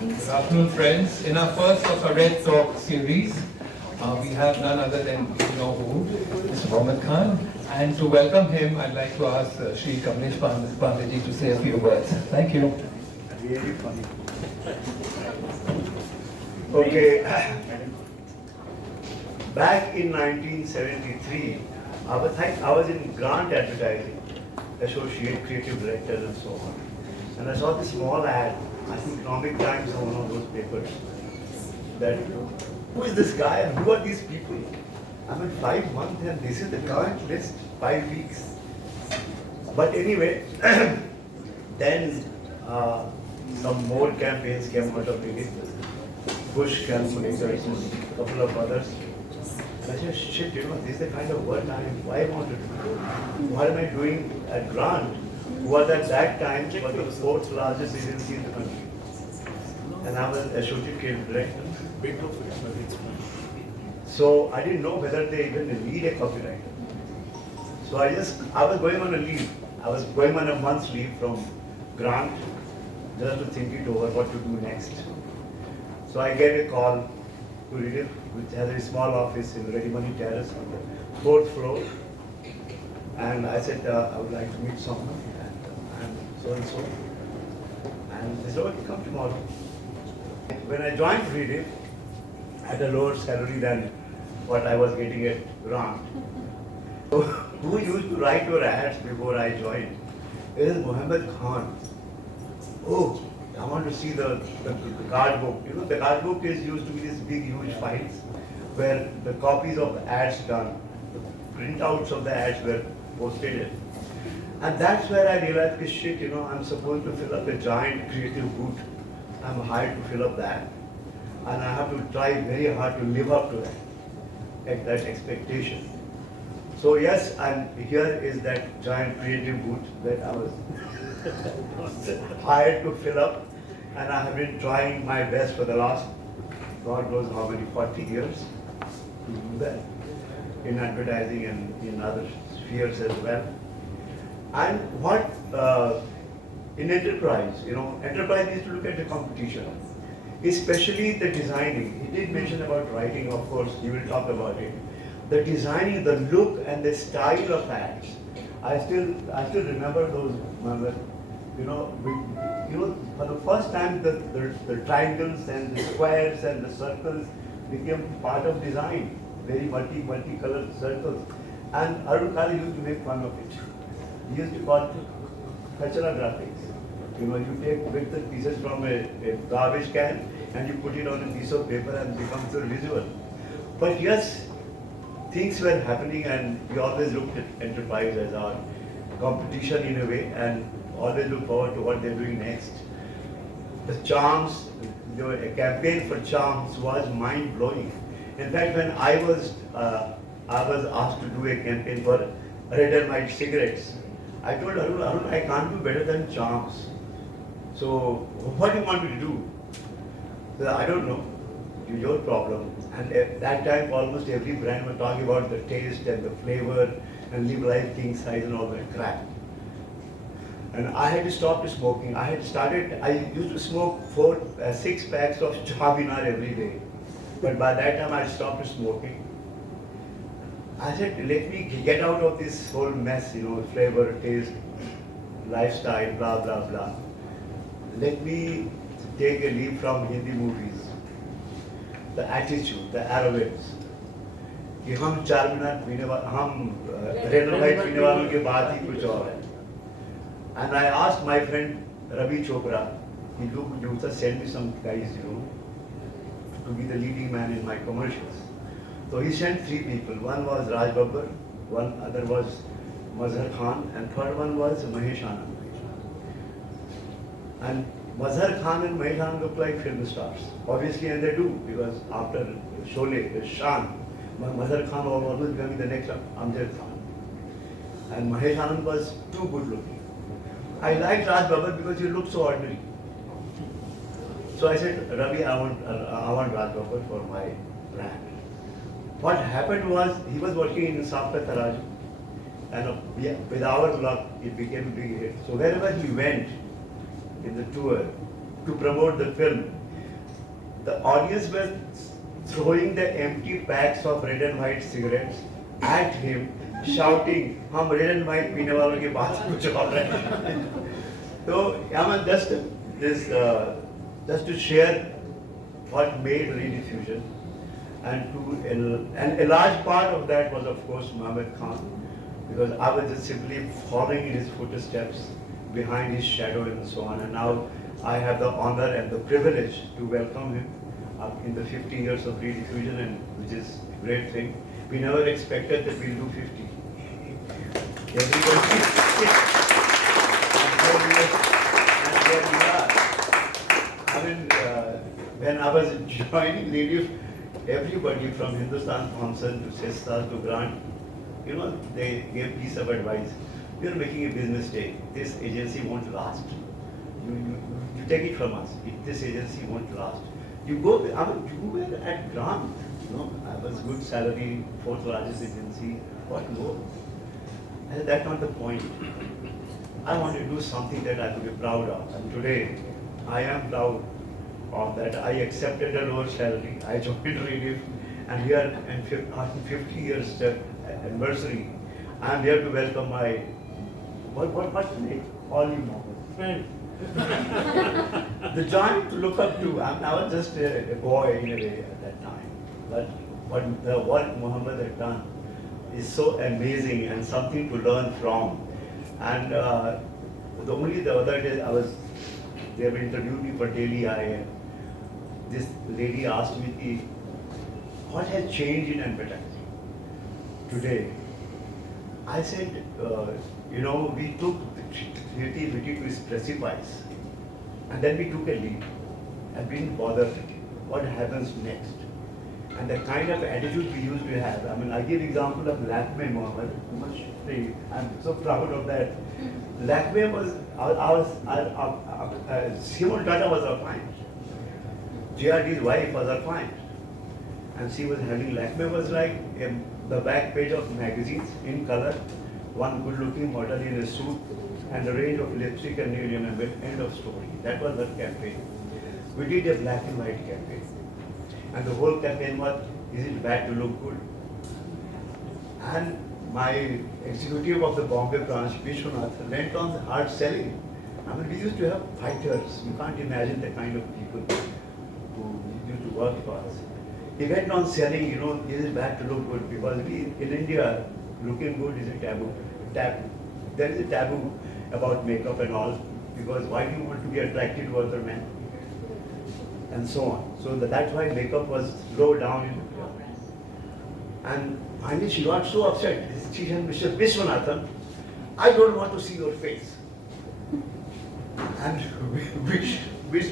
Good afternoon, friends. In our first of our Red Talk series, we have none other than you know who, Mr. Mohammed Khan. And to welcome him, I'd like to ask Shri Kamlesh Pandey to say a few words. Thank you. Really funny. Okay. Back in 1973, I was in grant advertising, associate creative director and so on. And I saw this small ad, I think Economic Times or one of those papers, that who is this guy and who are these people? I'm in 5 months and this is the current list, 5 weeks. But anyway, then some more campaigns came out of it. Bush calculators, a couple of others. And I said, shit, this is the kind of work I want to do. What am I doing at Grant, who was at that time was the fourth largest agency in the country. And I was associate creative director. So I didn't know whether they even need a copywriter. So I was going on a leave. I was going on a month's leave from Grant just to think it over what to do next. So I get a call to Rediffusion, which has a small office in Rediffusion Terrace on the 4th floor. And I said, I would like to meet someone, and so and so. And they said, okay, come tomorrow. When I joined Rediffusion, I had a lower salary than what I was getting at Grant. So who used to write your ads before I joined? It is Mohammed Khan. Oh, I want to see the card book. The card book is used to be these big, huge files where the copies of ads done, the printouts of the ads were posted in. And that's where I realized, shit, I'm supposed to fill up a giant creative boot. I'm hired to fill up that. And I have to try very hard to live up to that expectation. So yes, and here is that giant creative boot that I was hired to fill up, and I have been trying my best for the last, God knows how many, 40 years to do that in advertising and in other spheres as well. And what in enterprise, enterprise needs to look at the competition, especially the designing. He did mention about writing, of course, he will talk about it. The designing, the look and the style of ads. I still remember those moments. For the first time, the triangles and the squares and the circles became part of design. Very multicolored circles. And Arun Kali used to make fun of it. He used to call it cultural graphics. You take bits and pieces from a garbage can and you put it on a piece of paper and it becomes a visual. But yes, things were happening and we always looked at enterprise as our competition in a way and always look forward to what they're doing next. The charms, a campaign for charms was mind-blowing. In fact, when I was asked to do a campaign for red and white cigarettes, I told Arun, I can't do better than charms. So what do you want me to do? He said, I don't know. Your problem. And at that time, almost every brand was talking about the taste and the flavor and liberalized king size and all that crap. And I had to stop smoking. I used to smoke 6 packs of Chabinar every day. But by that time, I stopped smoking. I said, let me get out of this whole mess, flavor, taste, lifestyle, blah, blah, blah. Let me take a leave from Hindi movies. The attitude, the arrogance. कि हम 4 minute पीने वाले, हम red और white पीने वालों के बाद ही कुछ और है. And I asked my friend Ravi Chopra, you send me some guys, to be the leading man in my commercials. So he sent 3 people. One was Raj Babbar, one other was Mazhar Khan, and third one was Mahesh Anand. And Mazhar Khan and Mahesh Anand look like film stars, obviously, and they do, because after Sholay, Shan, Mazhar Khan was always becoming the next Amjad Khan. And Mahesh Anand was too good looking. I liked Raj Babbar because he looked so ordinary. So I said, Ravi, I want Raj Babbar for my brand. What happened was, he was working in Safta Taraju, and with our luck, it became a big hit. So wherever he went in the tour to promote the film, The audience were throwing the empty packs of red and white cigarettes at him, shouting, "हम red and white पीने वालों की बात कुछ और है." So, I mean, just to share what made Rediffusion, and a large part of that was, of course, Mohammed Khan, because I was just simply following in his footsteps, behind his shadow and so on. And now I have the honor and the privilege to welcome him in the 50 years of Rediffusion, and which is a great thing. We never expected that we'll do 50. Everybody, and here we are. I mean, when I was joining Redif, everybody from Hindustan Concern to Sesta to Grant, they gave piece of advice. You're making a business mistake. This agency won't last. You take it from us. This agency won't last. You go. I mean, you were at Grant. I was good salary, fourth largest agency. What more? And that's not the point. I want to do something that I could be proud of. And today, I am proud of that. I accepted a lower salary. I joined Redif, and here, after 50 years anniversary, I am here to welcome my what's the name? All you know, friend. The giant to look up to. I was just a boy in a way at that time. But what Mohammed had done is so amazing and something to learn from. And the other day they have interviewed me for Daily IM. This lady asked me, what has changed in advertising today? I said, we took creativity to its precipice, and then we took a leap and didn't bother what happens next. And the kind of attitude we used to have. I mean, I give example of Lakme, Mohammed. I'm so proud of that. Lakme was, Simon Tata was our client. JRD's wife was our client. And she was having, Lakme was like the back page of magazines in color, one good-looking model in a suit, and a range of lipstick and nail and end of story. That was the campaign. We did a black and white campaign. And the whole campaign was, is it bad to look good? And my executive of the Bombay branch, Vishwanath, went on hard selling. I mean, we used to have fighters. You can't imagine the kind of people who used to work for us. He went on selling, is it bad to look good? Because in India, looking good is a taboo. There is a taboo about makeup and all, because why do you want to be attracted to other men? And so on. So that's why makeup was low down in the club. And finally she got so upset. She said, Mr. Vishwanathan, I don't want to see your face. And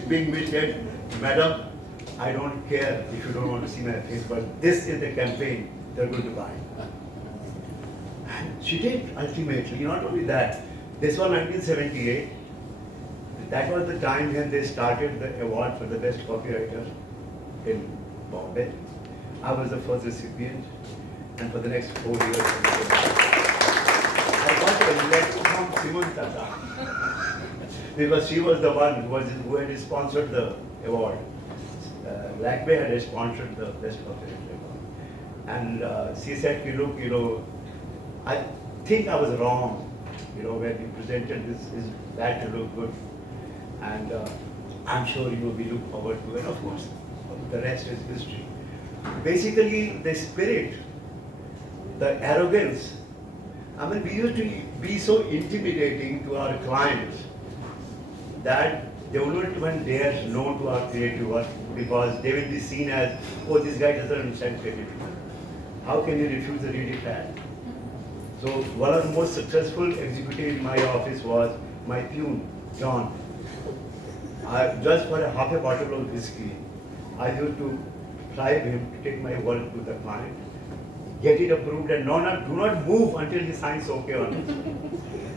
being which said, Madam, I don't care if you don't want to see my face, but this is the campaign they're going to buy. And she did ultimately. Not only that, this was 1978. That was the time when they started the award for the best copywriter in Bombay. I was the first recipient, and for the next 4 years, I got a letter from Simon Tata, because she was the one who had sponsored the award. Lakme had sponsored the best copywriter award. And she said, look, I think I was wrong, when you presented this, is bad to look good. And I'm sure we look forward to it. Of course, the rest is history. Basically, the spirit, the arrogance. I mean, we used to be so intimidating to our clients that they will not even dare no to our creative work, because they will be seen as, oh, this guy doesn't understand creativity. How can you refuse a Redif ad? So one of the most successful executives in my office was my pune, John. Just for half a bottle of whiskey, I used to bribe him to take my work to the client, get it approved, and do not move until he signs okay on it.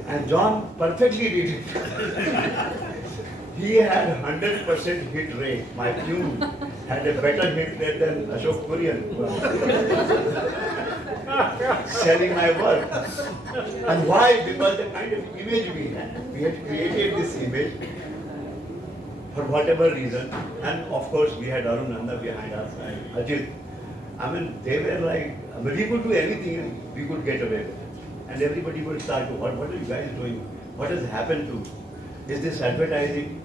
And John perfectly did it. He had 100% hit rate. My pune had a better hit rate than Ashok Kurian, selling my work. And why? Because the kind of image we had. We had created this image. for whatever reason. And of course, we had Arun Nanda behind us and Ajit. I mean, they were like, I mean, we could do anything we could get away with. And everybody would start to, what are you guys doing? What has happened to? Is this advertising?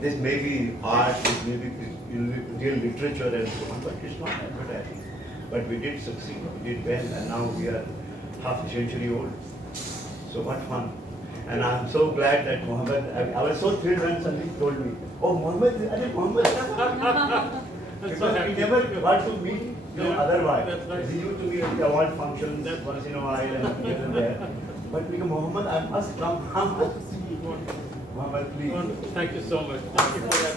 This may be art, this may be real literature and so on, but it's not advertising. But we did succeed, we did well, and now we are half a century old. So much fun. And I'm so glad that Mohammed, I was so thrilled when Sandeep told me, oh Mohammed, I did Mohammed. Because we never got to meet otherwise. That's right. We used to meet at the award functions once in a while and here and there. But because Mohammed, I must come. Mohammed, please. Wonderful. Thank you so much. Thank you for that.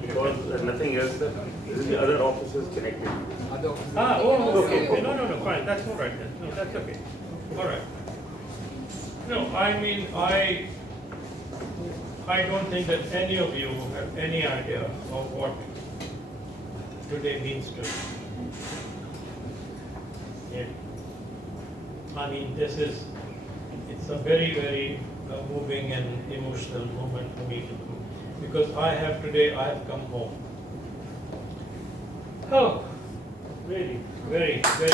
Because nothing else, this is the other offices connected. Okay. No, fine. That's all right then. No, that's okay. All right. No, I mean, I don't think that any of you have any idea of what today means to me. Yeah. I mean, it's a very, very moving and emotional moment for me to do. Because I have come home. Oh, really, very, very, very.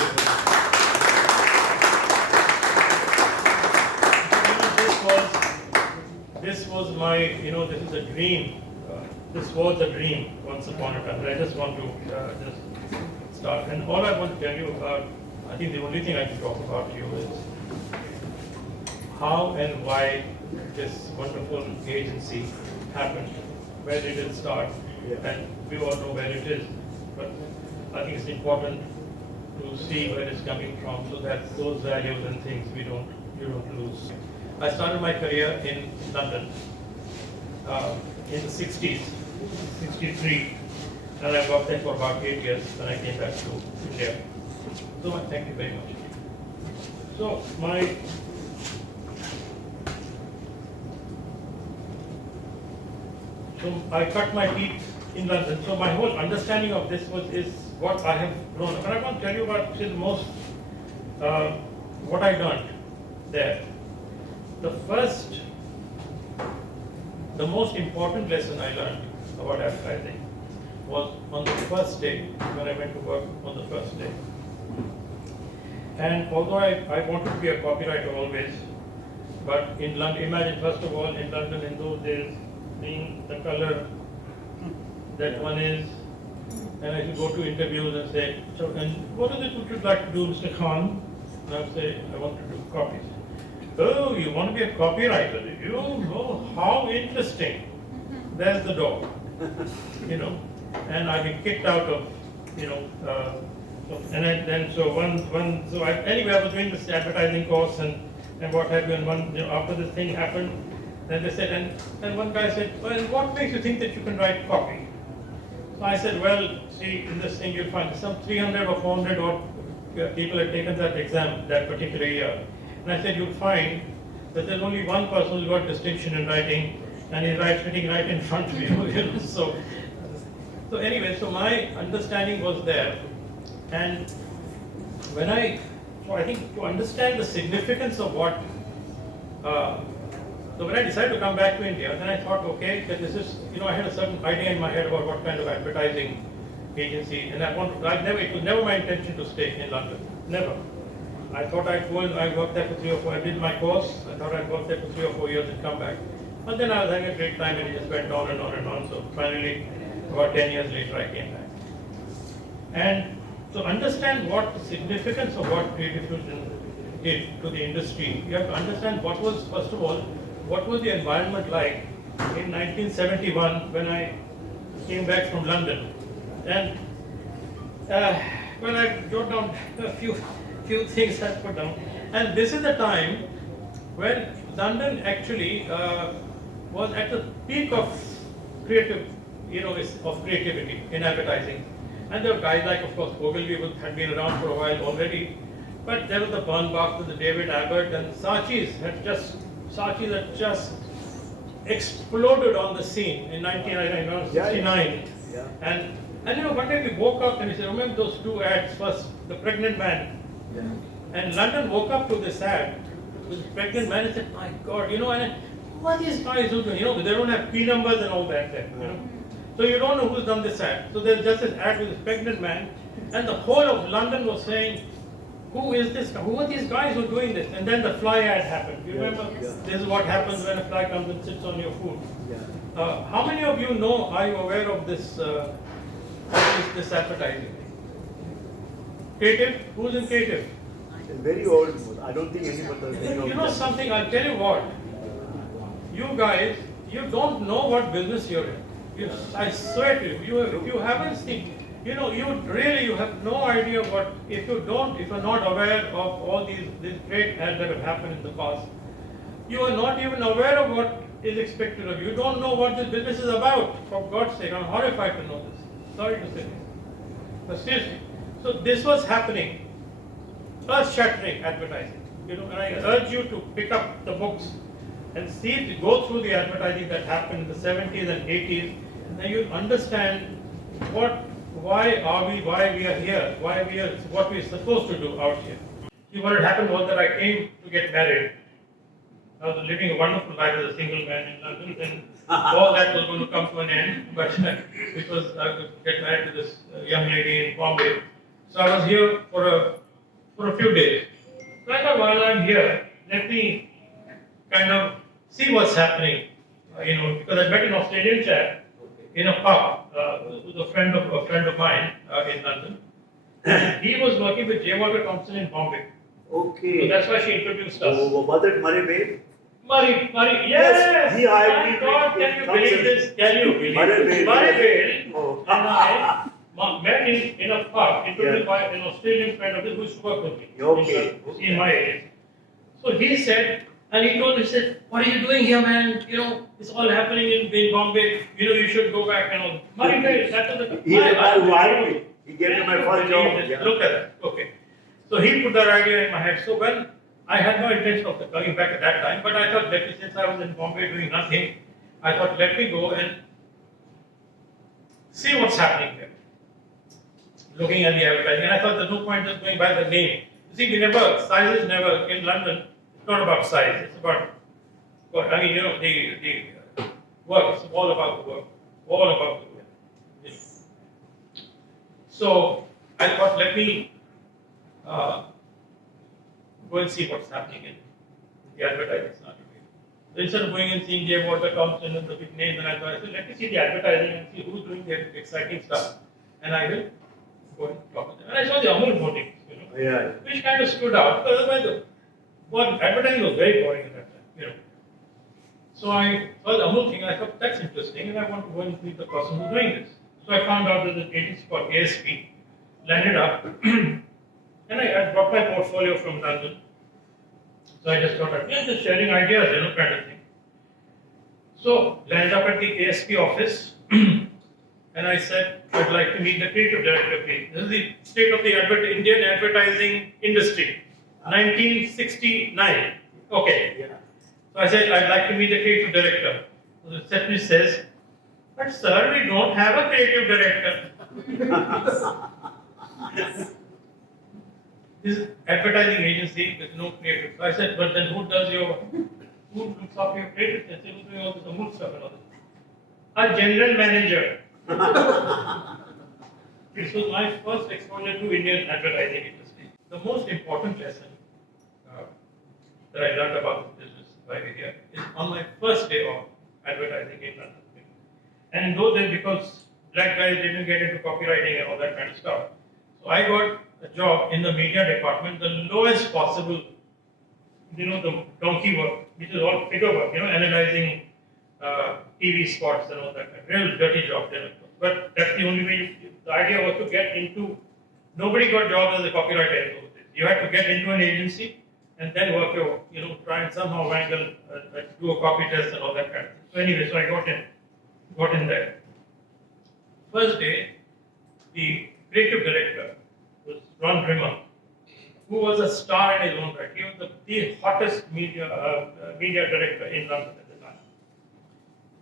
This was my, this is a dream. This was a dream once upon a time. I just want to just start. And all I want to tell you about, I think the only thing I can talk about to you is how and why this wonderful agency happened. Where did it start? And we all know where it is. But I think it's important to see where it's coming from so that those values and things you don't lose. I started my career in London in the 60s, 63, and I worked there for about 8 years when I came back to India. So thank you very much. So I cut my teeth in London. So my whole understanding of this is what I have grown up. And I want to tell you about what I learned there. The most important lesson I learned about advertising was on the first day, when I went to work on the first day. And although I wanted to be a copywriter always, but in London, imagine first of all, in London in those days, being the color that one is, and I should go to interviews and say, so, and what is it would you like to do, Mr. Khan? And I would say, I want to do copies. Oh, you want to be a copywriter? You know, how interesting. There's the door, and I've been kicked out of, anyway, I was doing this advertising course and what have you, and after this thing happened, then they said, and one guy said, well, what makes you think that you can write copy? So I said, well, see, in this thing you'll find some 300 or 400 odd people had taken that exam that particular year. And I said, you'll find that there's only one person who's got distinction in writing, and he's sitting right in front of you. So anyway, so my understanding was there. And so I think to understand the significance of what, so when I decided to come back to India, then I thought, okay, that this is, I had a certain idea in my head about what kind of advertising agency, and it was never my intention to stay in London, never. I thought I worked there for 3 or 4, I did my course, I thought I'd work there for 3 or 4 years and come back. But then I was having a great time and it just went on and on and on, so finally, about 10 years later, I came back. And to understand what the significance of what Rediffusion did to the industry, you have to understand what was, first of all, what was the environment like in 1971 when I came back from London. And when I wrote down a few things I put down. And this is the time when London actually was at the peak of creativity in advertising. And there were guys like, of course, Ogilvy had been around for a while already, but there was the Bernbach, the David Abbott, and Saatchi's had just exploded on the scene in 1969. Yeah. And one day we woke up and we said, remember those 2 ads? First, the pregnant man. Yeah. And London woke up to this ad with a pregnant man and said, my God, and what these guys do, they don't have P numbers and all that there. So you don't know who's done this ad. So there's just this ad with this pregnant man, and the whole of London was saying, who is this guy? Who are these guys who are doing this? And then the fly ad happened. You remember? Yes. This is what happens when a fly comes and sits on your food. Yeah. How many of you know, are you aware of this advertising? Creative? Who's in creative? It's very old. I don't think anybody. You know something, I'll tell you what. You guys, you don't know what business you're in. I swear to you, if you haven't seen, you have no idea what, if you're not aware of all these great ads that have happened in the past, you are not even aware of what is expected of you. You don't know what this business is about. For God's sake, I'm horrified to know this. Sorry to say this. But seriously, so this was happening, earth-shattering advertising. And I urge you to pick up the books and go through the advertising that happened in the 70s and 80s, and then you'll understand why we are here, what we're supposed to do out here. See, what had happened was that I came to get married. I was living a wonderful life as a single man in London, and all that was going to come to an end, but because I could get married to this young lady in Bombay. So I was here for a few days. So I thought, while I'm here, let me kind of see what's happening, because I met an Australian chap in a pub, who's a friend of mine in London. He was working with J. Walter Thompson in Bombay. Okay. So that's why she introduced us. Oh, was it Murray Bay? Murray, Yes, he hired me. God, can you believe this? Can you believe this? Murray Bay Oh. and I met in a pub, introduced by an Australian friend of his who used to work with me. Okay. In my area. So he said, and he told me, he said, what are you doing here, man? It's all happening in Bombay. You should go back and all. Murray Bay, that was the He hired me. He gave me my first job. yeah. Look at that. Okay. So he put that idea in my head. So when I had no intention of coming back at that time, but I thought, since I was in Bombay doing nothing, I thought, let me go and see what's happening here. Looking at the advertising, and I thought there's no point just going by the name. You see, size is never, in London, it's not about size, it's about, the work, it's all about the work. All about the work. Yes. So I thought, let me go and see what's happening in the advertising scenario. So instead of going and seeing J. Walter Thompson and the big names, and I said, let me see the advertising and see who's doing the exciting stuff, and I will go and talk to them. And I saw the Amul voting, Yeah. which kind of stood out, because otherwise advertising was very boring at that time, So I saw the Amul thing, and I thought, that's interesting, and I want to go and meet the person who's doing this. So I found out there's an agency called ASP, landed up, and I brought my portfolio from London. So I just thought, just sharing ideas, kind of thing. So landed up at the ASP office, and I said, I'd like to meet the creative director, please. This is the state of the Indian advertising industry, 1969. Okay. Yeah. So I said, I'd like to meet the creative director. So the receptionist says, but sir, we don't have a creative director. This is advertising agency with no creative. So I said, but then who looks after your creative? I said, who's doing all this Amul stuff and all this? A general manager. This was my first exposure to Indian advertising industry. The most important lesson that I learned about this business by here is on my first day of advertising in London. And in those days, because black guys didn't get into copywriting and all that kind of stuff, so I got a job in the media department, the lowest possible, the donkey work, which is all figure work, analyzing TV spots and all that. Real dirty job there. But that's the only way. The idea was to get into. Nobody got jobs as a copywriter in those days. You had to get into an agency and then work your, try and somehow wrangle, do a copy test and all that kind of thing. So anyway, so I got in there. First day, the creative director was Ron Rimmer, who was a star in his own right. He was the hottest media director in London at the time.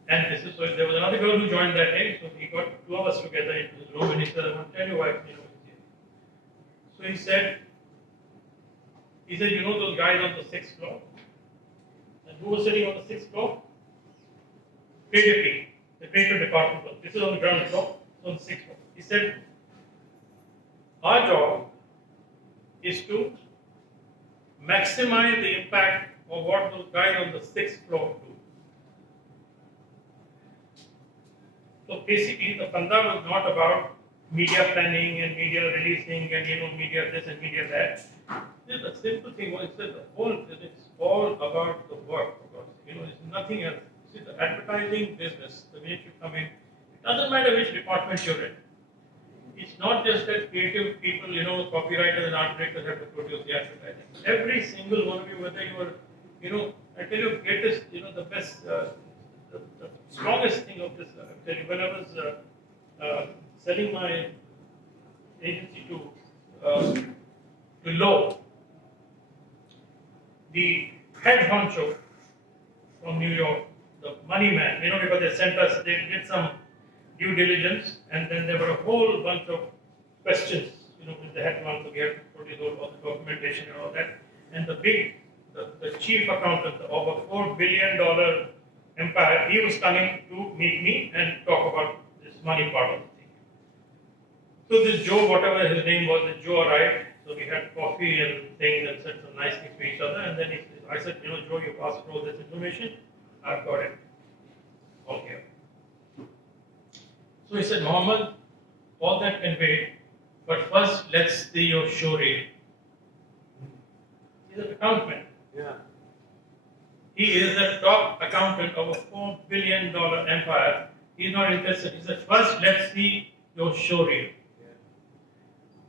And so there was another girl who joined that day, so he got two of us together into his room and he said, I want to tell you why, So he said, He said, you know those guys on the 6th floor? And who was sitting on the 6th floor? Creative team, the creative department. This is on the ground floor, on the 6th floor. He said, our job is to maximize the impact of what those guys on the 6th floor do. So basically, the funda was not about media planning and media releasing and media this and media that. The simple thing was that it's all about the work. It's nothing else. See, the advertising business, the minute you come in, it doesn't matter which department you're in. It's not just that creative people, copywriters and art directors have to produce the advertising. Every single one of you, whether you are, I tell you, greatest, the best, the strongest thing of this, I tell you, when I was selling my agency to Lowe, the head honcho from New York, the money man, because they sent us, they did some due diligence, and then there were a whole bunch of questions, with the head honcho, we had to produce all the documentation and all that, and the chief accountant of a $4 billion empire, he was coming to meet me and talk about this money part of the thing. So this Joe, whatever his name was, this Joe arrived. So we had coffee and things and said some nice things to each other. And then I said, Joe, you've asked for all this information. I've got it. Okay. So he said, Mohammed, all that can wait. But first, let's see your show reel. He's an accountant. Yeah. He is the top accountant of a $4 billion empire. He's not interested. He said, first, let's see your show reel.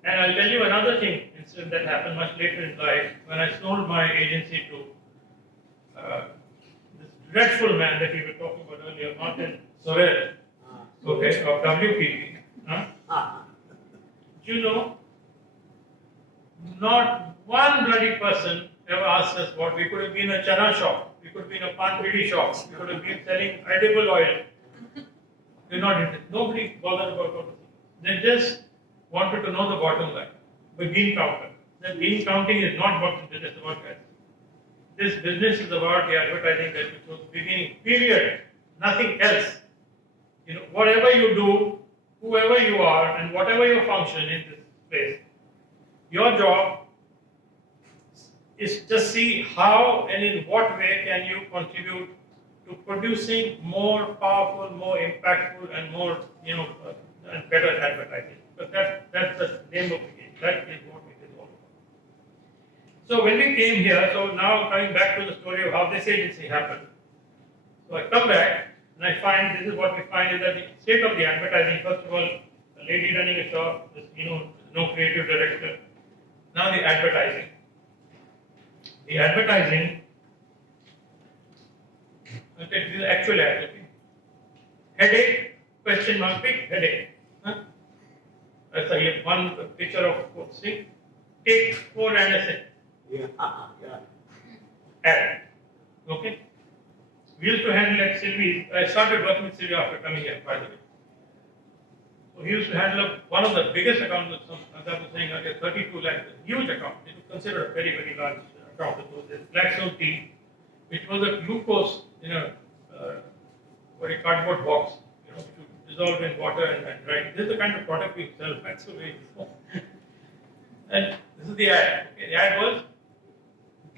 And I'll tell you another incident that happened much later in life when I sold my agency to this dreadful man that we were talking about earlier, Martin Sorrell, okay, of WPP. Do you know, not one bloody person ever asked us what. We could have been a chana shop, we could have been a pan bidi shop, we could have been selling edible oil. We're not interested. Nobody bothered about what. They just wanted to know the bottom line. The bean counter. The bean counting is not what the business is about, guys. This business is about the advertising that you chose beginning, period. Nothing else. Whatever you do, whoever you are, and whatever your function in this place, your job is just see how and in what way can you contribute to producing more powerful, more impactful, and more, and better advertising. But that's the name of the game. That is what it is all about. So when we came here, so now coming back to the story of how this agency happened. So I come back and I find, this is what we find is that the state of the advertising, first of all, a lady running a shop, no creative director. Now the advertising. The advertising, okay, this is actual ad, okay. Headache, question mark, pick, headache. That's one picture of see. Take 4 and a set. Yeah. Ad. Okay. We used to handle at Sylvie. I started working with Sylvie after coming here, by the way. So he used to handle one of the biggest accounts, as I was saying earlier, 32 lakhs, huge account. It was considered a very, very large account. It was this Glaxo tea, which was a glucose in a cardboard box, which you dissolve in water and dry. This is the kind of product we sell. That's the way it was. And this is the ad. Okay, the ad was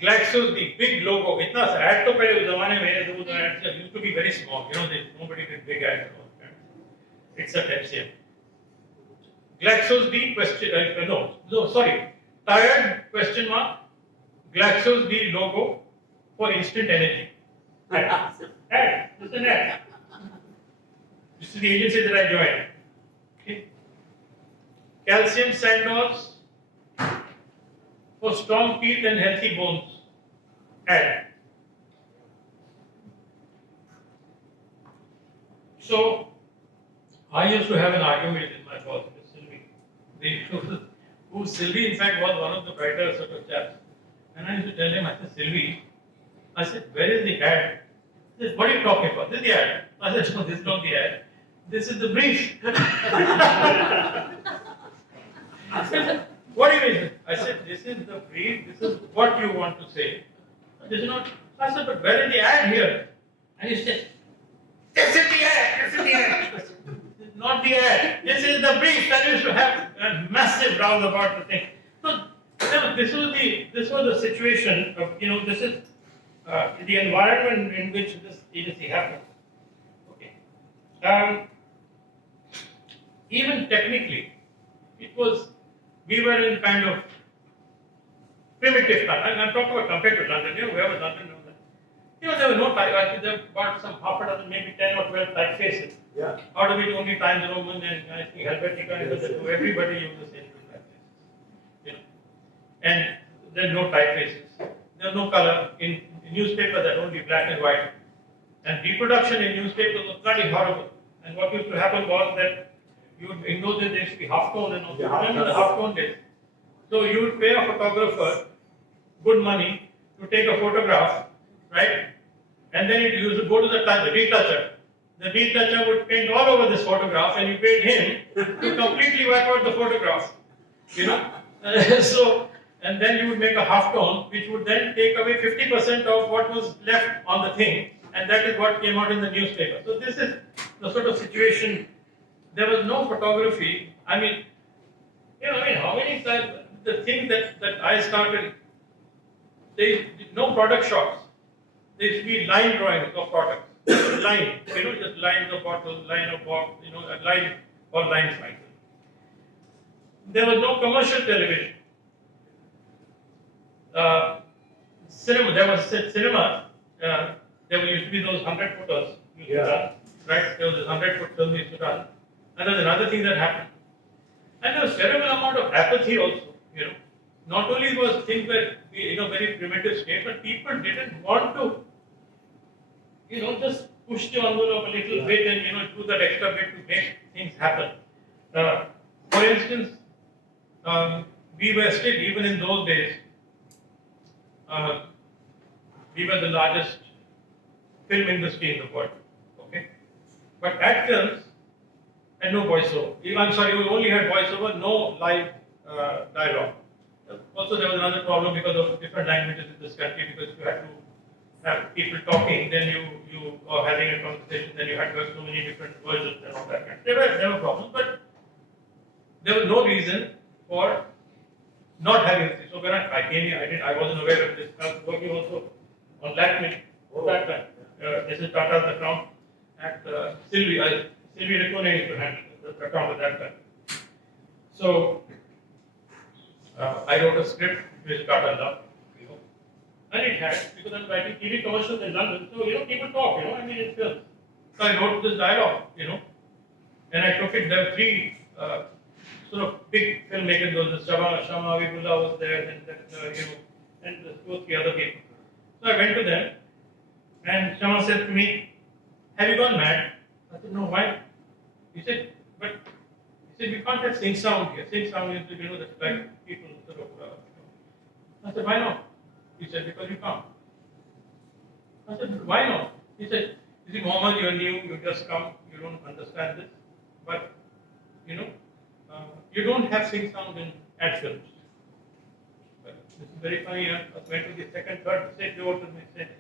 Glaxo's the big logo. Itna sa ad to pehle us zamane mein those ads used to be very small. Nobody did big ads. It's a FCM. Glaxo's the question. Tired question mark. Glaxo's the logo for instant energy. Ad. Just an ad. This is the agency that I joined. Okay. Calcium Sandoz for strong teeth and healthy bones. Ad. So, I used to have an argument with my boss, Sylvie. Who Sylvie, in fact, was one of the brighter sort of chaps. And I used to tell him, I said, Sylvie, where is the ad? He said, what are you talking about? This is the ad. I said, no, this is not the ad. This is the brief. What do you mean? I said, this is the brief, this is what you want to say. This is not. I said, but where is the ad here? And he said, this is the ad, this is the ad. This is not the ad. This is the brief that used to have a massive roundabout the thing. So this was the situation of, this is the environment in which this agency happened. Okay. Even technically, we were in kind of primitive time. I'm talking about compared to London. Whoever London knows that. There were no type. There were about some half a dozen, maybe 10 or 12 typefaces. Yeah. Out of it, only Times Roman and I think Helvetica and everybody uses the same typefaces. And there are no typefaces. There's no color. In newspaper, there's only black and white. And reproduction in newspapers was bloody horrible. And what used to happen was that in those days there used to be half tone and all. Remember the half tone days? So you would pay a photographer good money to take a photograph, right? And then you would go to the retoucher. The retoucher would paint all over this photograph, and you paid him to completely wipe out the photograph. And then you would make a half tone, which would then take away 50% of what was left on the thing, and that is what came out in the newspaper. So this is the sort of situation. There was no photography. How many times the thing that I started, there no product shots. There used to be line drawings of products. Line, just lines of bottles, line of box, a line or line cycle. There was no commercial television. Cinema, there was cinema. There used to be those 100-footers used to run, right? There was this 100-foot film used to run. And there was another thing that happened. And there was terrible amount of apathy also, Not only was things were in a very primitive state, but people didn't want to, just push the envelope a little bit and, do that extra bit to make things happen. For instance, we were still, even in those days, we were the largest film industry in the world, okay? But at films, and no voiceover. I'm sorry, we only had voiceover, no live dialogue. Also, there was another problem because of different languages in this country, because you had to have people talking, then you are having a conversation, then you had to have so many different versions and all that. There were problems, but there was no reason for not having this. So when I came here, I wasn't aware of this. I was working also on LACME at that time. This is Tata's account at Sylvie Ricone used to handle the account at that time. So I wrote a script which Tata loved, and it had, because I'm writing TV commercials in London, so people talk, in films. So I wrote this dialogue, and I took it. There were three sort of big filmmakers. There was Shama Avibullah was there, and and two or three other people. So I went to them, and Shama said to me, "Have you gone mad?" I said, "No, why?" He said, "We can't have sing sound here. Sing sound is, that's like people sort of." I said, "Why not?" He said, "Because you can't." I said, "Why not?" He said, "You see, Mohammed, you're new, you just come, you don't understand this, but you don't have sing sound in ad films." But this is very funny. I went to the second, third, state, they ordered me same thing.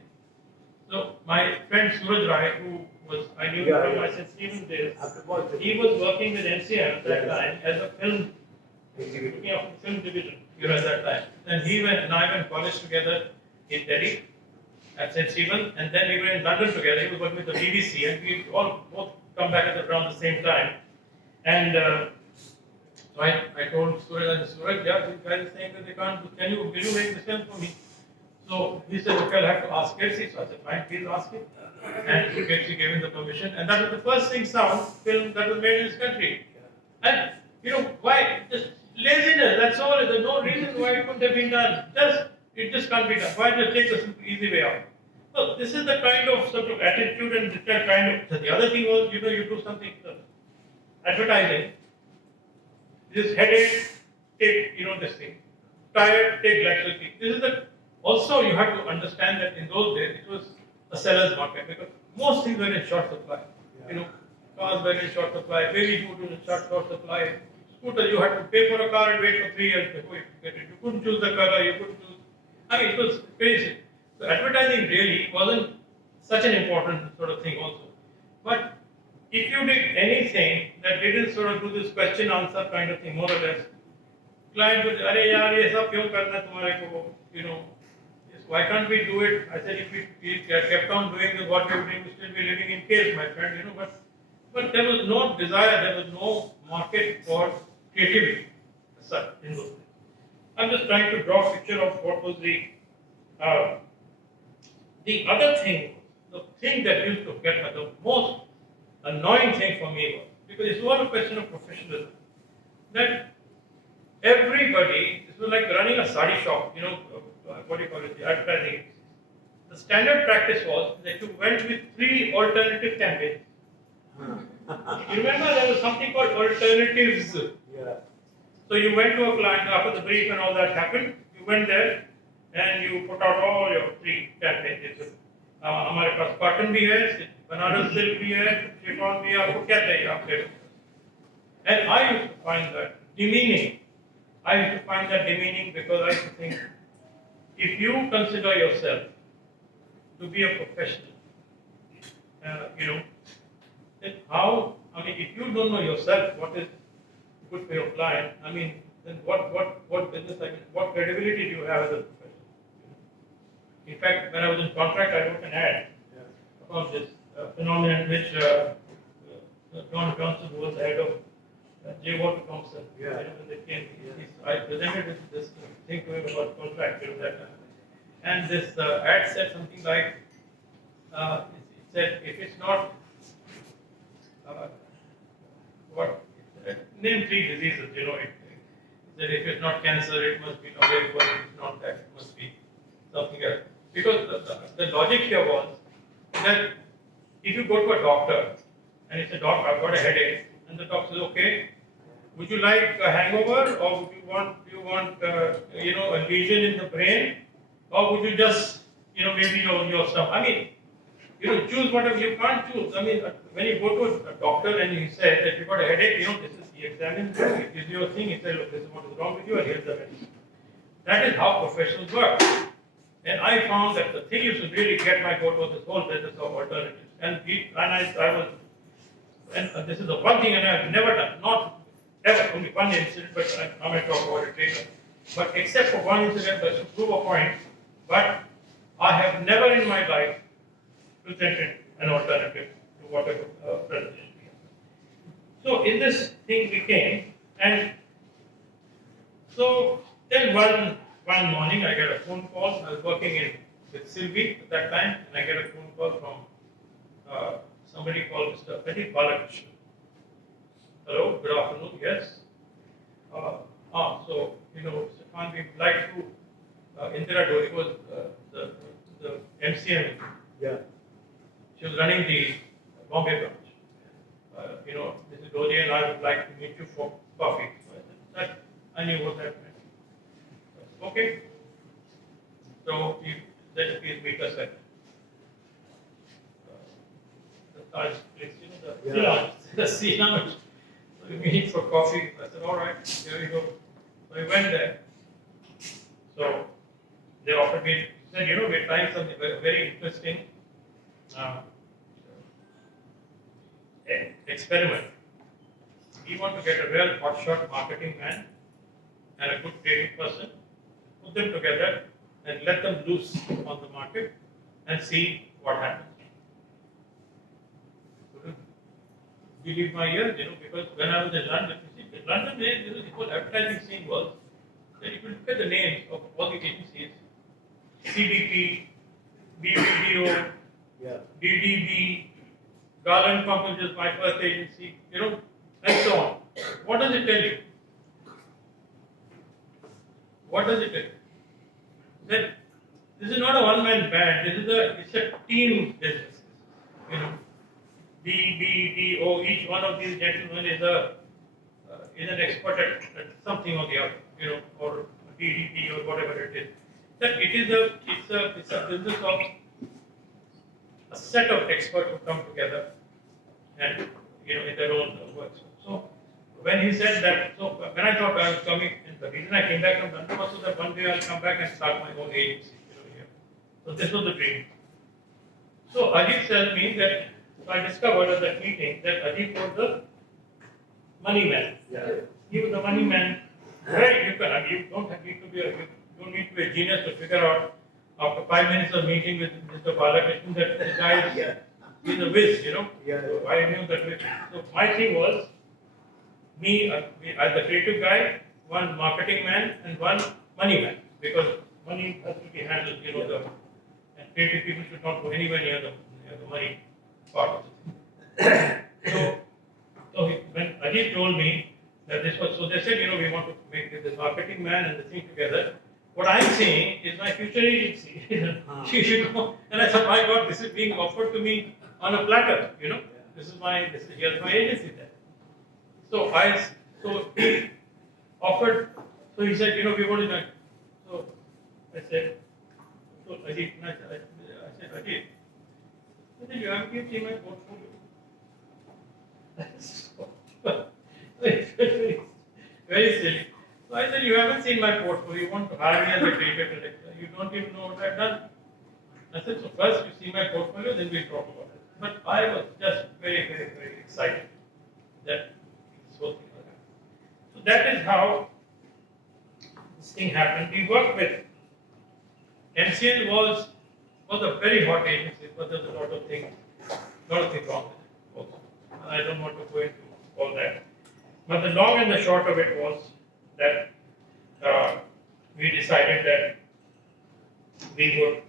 So my friend Suraj Rai, who I knew from my St. Stephen's days, he was working with NCM at that time as a film, looking after the film division at that time. And he and I went to college together in Delhi at St. Stephen, and then we were in London together. He was working with the BBC, and we all both come back at around the same time. And so I told Suraj, these guys are saying that they can't. Will you make this film for me? So he said, "Okay, I'll have to ask Kelsey." So I said, "Fine, please ask him." And so Kelsey gave him the permission, and that was the first sing sound film that was made in this country. And why? Just laziness. That's all. There's no reason why it couldn't have been done. It just can't be done. Why just take the simple, easy way out? So this is the kind of sort of attitude and that kind of. So the other thing was, you do something, advertising. This headache, take this thing. Tired, take Glaxo. This is the. Also, you have to understand that in those days it was a seller's market, because most things were in short supply. Cars were in short supply, baby food was in short supply, scooter, you had to pay for a car and wait for 3 years before you could get it. You couldn't choose the color, you couldn't choose. I mean, it was crazy. So advertising really wasn't such an important sort of thing also. But if you did anything that didn't sort of do this question answer kind of thing, more or less, client would, "Arey yaar, ye sab kyun karna tumhare ko?" You know, yes, why can't we do it? I said, if we kept on doing what we were doing, we still be living in caves, my friend. You know, but there was no desire, there was no market for creativity as such in those days. I'm just trying to draw a picture of what was the other thing, the thing that used to get me, the most annoying thing for me was, because it's all a question of professionalism, that everybody, this was like running a sari shop, you know, what do you call it, the advertising. The standard practice was that you went with 3 alternative campaigns. You remember there was something called alternatives. Yeah. So you went to a client after the brief and all that happened. You went there and you put out all your 3 campaigns. हमारे पास cotton भी है, Banaras silk भी है, chiffon भी है, आपको क्या चाहिए आप ले लो. And I used to find that demeaning. I used to find that demeaning because I used to think, if you consider yourself to be a professional, you know, then how? I mean, if you don't know yourself what is good for your client, I mean, then what business? I mean, what credibility do you have as a professional? In fact, when I was in contract, I wrote an ad about this phenomenon which Don Johnson, who was the head of J. Walter Thompson. Yeah. When they came, I presented this thing to him about contract, you know, that. And this ad said something like, it said, if it's not name 3 diseases, you know, it said if it's not cancer, it must be available, if it's not that, it must be something else. Because the logic here was that if you go to a doctor and it's a doc, I've got a headache, and the doctor says, okay, would you like a hangover, or would you want you know, a lesion in the brain, or would you just, you know, maybe your stomach? I mean, you know, choose whatever. You can't choose. I mean, when you go to a doctor and he says that you've got a headache, you know, this is, he examines you, he gives you a thing, he says, look, this is what is wrong with you, and here's the medicine. That is how professionals work. And I found that the thing used to really get my goat was this whole business of alternatives. And this is the one thing, and I've never done, not ever, only one incident, but I might talk about it later. But except for one incident, but to prove a point, but I have never in my life presented an alternative to whatever presentation we have. So in this thing we came, and so then one morning I get a phone call. I was working with Sylvie at that time, and I get a phone call from somebody called Mr. Pradeep Balakrishnan. Hello, good afternoon, yes. So, you know, Mr. Khan, we would like to, Indira Dori was the MCM. Yeah. She was running the Bombay branch. You know, Mrs. Dori and I would like to meet you for coffee. That, I knew what that meant. Okay. So he said, please meet us at the Taj place, you know, the sea lounge. So we meet for coffee. I said, all right, here we go. So we went there. So they offered me, said, you know, we're trying something very interesting experiment. We want to get a real hotshot marketing man and a good creative person, put them together and let them loose on the market and see what happens. Couldn't believe my ears, you know, because when I was in London, you know, the whole advertising scene was that if you look at the names of all the agencies, CDP, BBDO, DDB, Garland Company, which is my first agency, you know, and so on. What does it tell you? What does it tell you? That this is not a one-man band. It's a team business. You know, BBDO, each one of these gentlemen is an expert at something or the other. You know, or DDP or whatever it is. That it's a business of a set of experts who come together and, you know, in their own works. So when he said that, so when I thought I was coming, and the reason I came back from London was so that one day I'll come back and start my own agency, here. So this was the dream. So Ajit tells me that, so I discovered at that meeting that Ajit was the money man. Yeah. He was the money man. Right, you can, you don't need to be you don't need to be a genius to figure out after 5 minutes of meeting with Mr. Balakrishnan that the guy is, he's a whiz, Yeah. So I knew that. So my thing was, me as the creative guy, one marketing man and one money man, because money has to be handled, and creative people should not go anywhere near the money part of it. When Ajit told me that this was, so they said, we want to make this marketing man and the thing together. What I'm saying is my future agency. And I said, my God, this is being offered to me on a platter, here's my agency then. So he offered, so he said, we want to join. So I said, Ajit, I said, Ajit, you haven't given me my portfolio. Very silly. So I said, you haven't seen my portfolio, you want to hire me as a creative director, you don't even know what I've done. I said, so first you see my portfolio, then we'll talk about it. But I was just very, very, very excited that this whole thing was happening. So that is how this thing happened. We worked with MCL was a very hot agency, but there's a lot of things wrong with it also. I don't want to go into all that. But the long and the short of it was that we decided that we would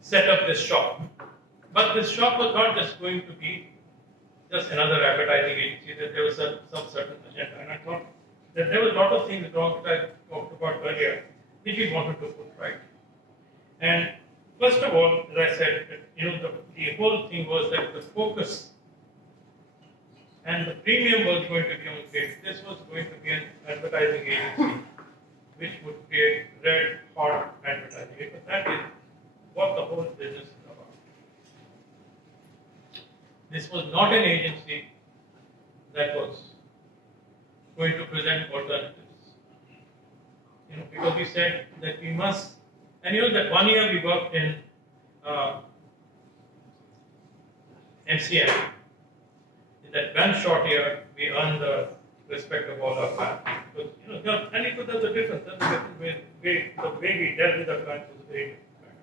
set up this shop. But this shop was not just going to be just another advertising agency, that there was some certain agenda. And I thought that there was a lot of things wrong that I talked about earlier, which we wanted to put right. And first of all, as I said, the whole thing was that the focus and the premium was going to be on creative. This was going to be an advertising agency which would create red hot advertising. Because that is what the whole business is about. This was not an agency that was going to present alternatives. Because we said that we must, and that 1 year we worked in MCM. In that one short year, we earned the respect of all our clients. Because, and there's a difference. There's a different way, the way we dealt with our clients was very different.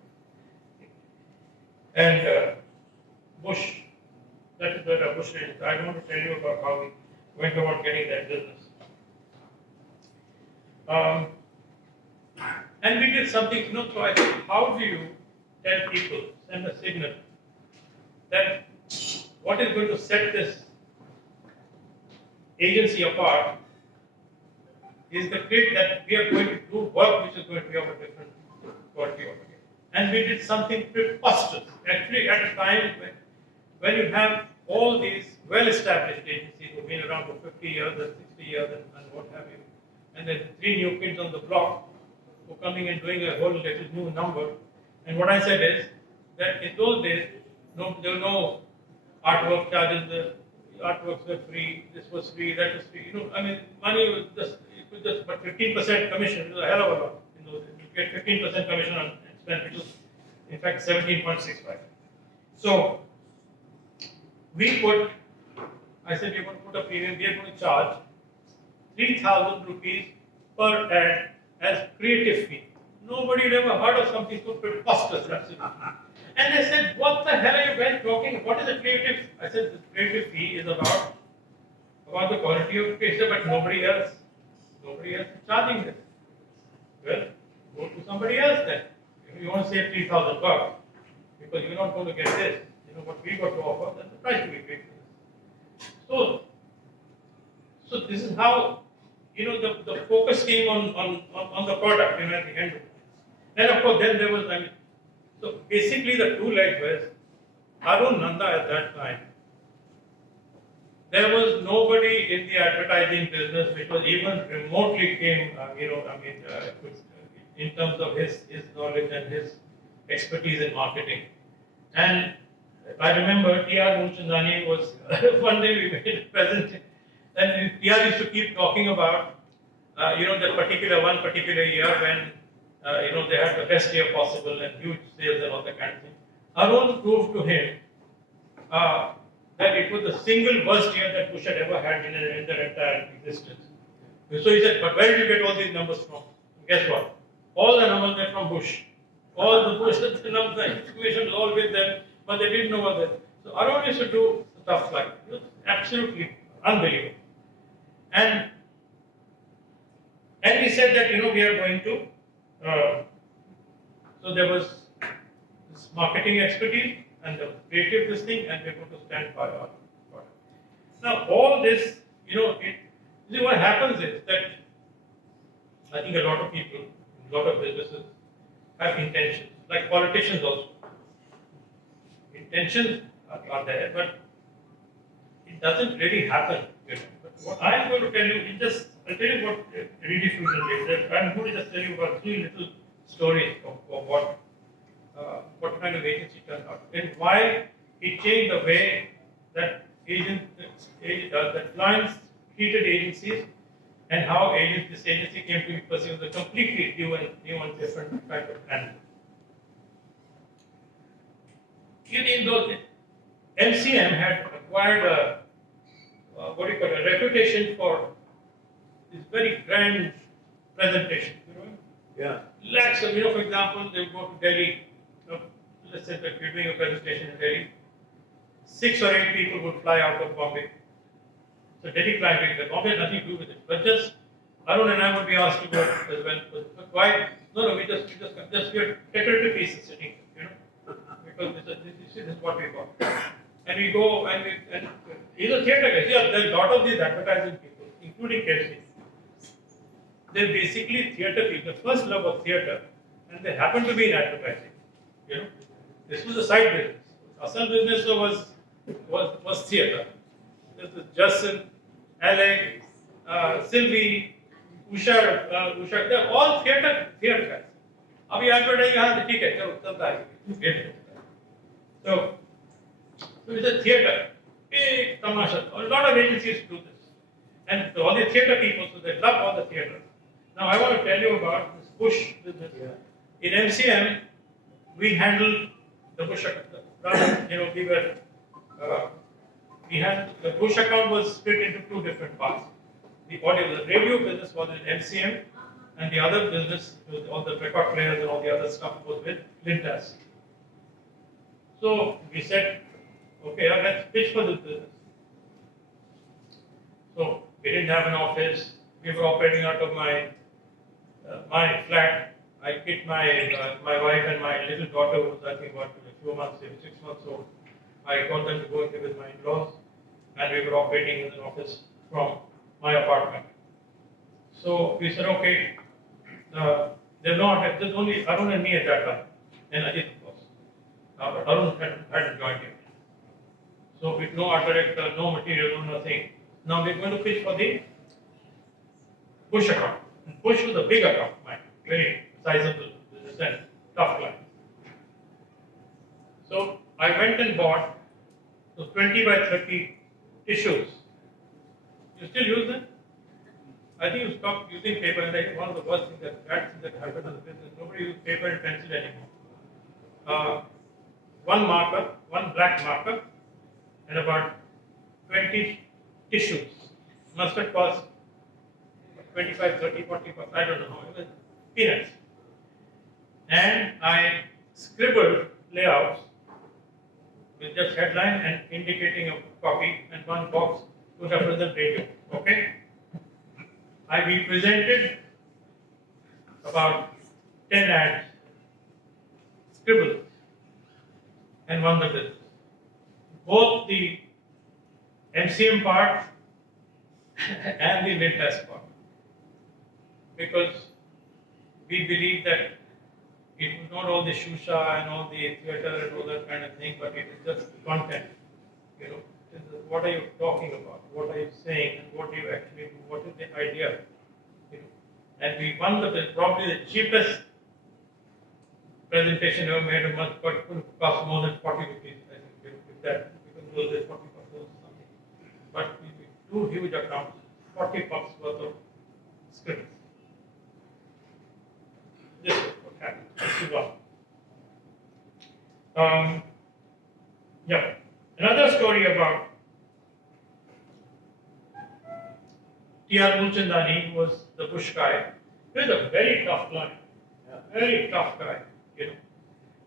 And Bush, that is where Bush is. I want to tell you about how we went about getting that business. And we did something, so I said, how do you tell people, send a signal, that what is going to set this agency apart is the fact that we are going to do work which is going to be of a different quality altogether. And we did something preposterous. Actually, at a time when you have all these well-established agencies who've been around for 50 years and 60 years and what have you, and then 3 new kids on the block who are coming and doing a whole little new number. And what I said is that in those days, there were no artwork charges. The artworks were free. This was free. That was free. Money was just but 15% commission. It was a hell of a lot. You get 15% commission on spend, which was in fact 17.65. So I said we're going to put a premium. We are going to charge 3,000 rupees per ad as creative fee. Nobody had ever heard of something so preposterous, absolutely. And I said, what the hell are you guys talking? What is a creative? I said, the creative fee is about the quality of creative, but nobody else is charging this. Well, go to somebody else then. If you want to save 3,000 bucks, because you're not going to get this, what we got to offer, then the price will be paid for this. So this is how the focus came on the product, at the end of it. And of course, then there was, so basically the two legs was Arun Nanda at that time. There was nobody in the advertising business which was even remotely came, in terms of his knowledge and his expertise in marketing. And I remember T.R. Moolchandani was, one day we made a presentation, and T.R. used to keep talking about, that one particular year when, they had the best year possible and huge sales and all that kind of thing. Arun proved to him that it was the single worst year that Bush had ever had in their entire existence. So he said, but where did you get all these numbers from? Guess what? All the numbers were from Bush. All the Bush, the numbers, the information was all with them, but they didn't know what that. So Arun used to do stuff like it was absolutely unbelievable. And he said that, we are going to, so there was this marketing expertise and the creative this thing, and we're going to stand by our product. Now, all this, what happens is that I think a lot of people, a lot of businesses have intentions, like politicians also. Intentions are there, but it doesn't really happen. But what I'm going to tell you, I'll tell you what Rediffusion is. I'm going to just tell you about 3 little stories of what kind of agency turned out and why it changed the way that that clients treated agencies and how this agency came to be perceived as a completely new and different kind of animal. In those, MCM had acquired a reputation for this very grand presentation. Yeah. Lakhs of, for example, they would go to Delhi. Let's say that we're doing a presentation in Delhi. 6 or 8 people would fly out of Bombay. So Delhi client, the Bombay had nothing to do with it. But just Arun and I would be asked to go as well. But why? No, we just we're decorative pieces sitting, because this is what we got. And we go and either theatre guys. Yeah, there are a lot of these advertising people, including KFC. They're basically theatre people, the first love of theatre, and they happen to be in advertising. This was a side business. Asal business was theatre. This is Justin, Alec, Sylvie, Usha, they're all theatre guys. Abhi advertising, theek hai, chalo, chalta hai. So it's a theatre, big tamasha. A lot of agencies do this. And all the theatre people, so they love all the theatre. Now I want to tell you about this Bush business. In MCM, we handled the Bush account. The Bush account was split into 2 different parts. The radio business was in MCM, and the other business, with all the record players and all the other stuff, was with Lintas. So we said, okay, let's pitch for this business. So we didn't have an office. We were operating out of my flat. I picked my wife and my little daughter, who was I think about a few months, 6 months old. I got them to go and live with my in-laws, and we were operating in an office from my apartment. So we said, okay, there's only Arun and me at that time, and Ajit, of course. But Arun hadn't joined yet. So with no art director, no material, no nothing. Now we're going to pitch for the Bush account. And Bush was a big account, very sizable business and tough client. So I went and bought those 20 by 30 tissues. You still use them? I think you stopped using paper, and I think one of the worst things that happened in the business, nobody uses paper and pencil anymore. One black marker, and about 20 tissues. Must have cost 25, 30, 40 bucks, I don't know how, it was peanuts. And I scribbled layouts with just headline and indicating a copy and one box to represent radio. Okay? We presented about 10 ads, scribbled, and won the business. Both the MCM part and the Lintas part. Because we believe that it was not all the shusha and all the theatre and all that kind of thing, but it is just content. What are you talking about? What are you saying? And what do you actually do? What is the idea? And we won probably the cheapest presentation ever made a month, but it could cost more than 40 rupees, I think. that. We can do this 40 bucks or something. But we do huge accounts, 40 bucks worth of scripts. This is what happened. This is one. Yeah. Another story about T.R. Mulchandani, who was the Bush guy. He was a very tough client. Very tough guy, you know.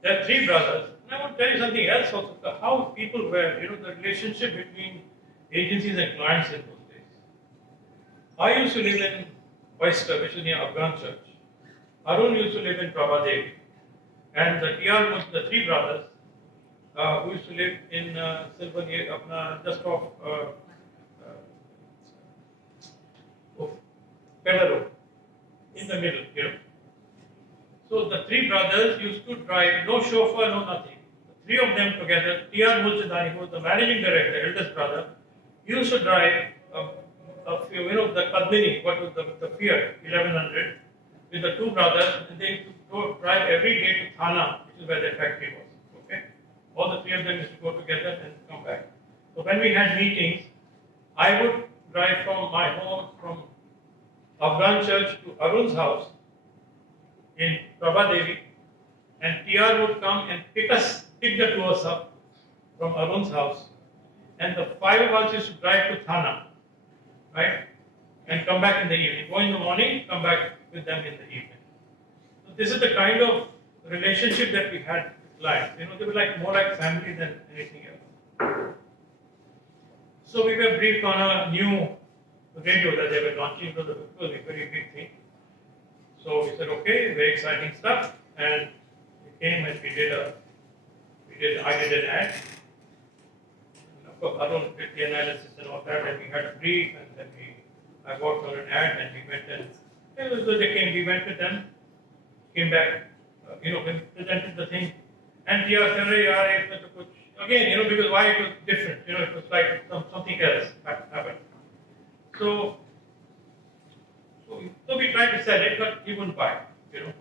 There are three brothers. And I want to tell you something else also, how people were, you know, the relationship between agencies and clients in those days. I used to live in Oyster, which is near Afghan Church. Arun used to live in Prabhadev. And the three brothers, who used to live in Silvan, just off Pedalo, in the middle, you know. So the three brothers used to drive, no chauffeur, no nothing. The three of them together, T.R. Mulchandani, who was the managing director, eldest brother, used to drive you know, the Kadmini, what was the Fiat 1100, with the two brothers, and they used to go drive every day to Thana, which is where their factory was. Okay, all the three of them used to go together and come back. So when we had meetings, I would drive from my home from Afghan Church to Arun's house in Prabhadevi, and TR would come and pick the two of us up from Arun's house, and the five of us used to drive to Thana, right, and come back in the evening. Go in the morning, come back with them in the evening. So this is the kind of relationship that we had with clients. You know, they were like more like family than anything else. So we were briefed on a new radio that they were launching. It was a very big thing. So we said, okay, very exciting stuff, and we came and I did an ad. And of course, Arun did the analysis and all that, and we had a brief, and then I worked on an ad, and we went and we went with them, came back, you know, when presented the thing, and we said, again, you know, because why it was different, you know, it was like something else happened. So we tried to sell it, but he wouldn't buy it, you know.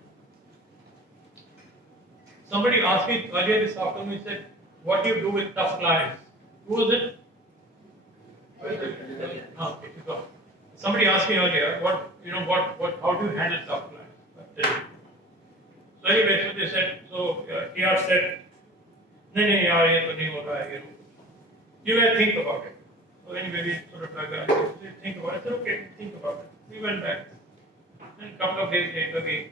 Somebody asked me earlier this afternoon, he said, what do you do with tough clients? Who was it? No, if you go. Somebody asked me earlier, how do you handle tough clients? So anyway, so they said, TR said, no, you gotta think about it. So anyway, we sort of like think about it. I said, okay, think about it. We went back. And a couple of days later, we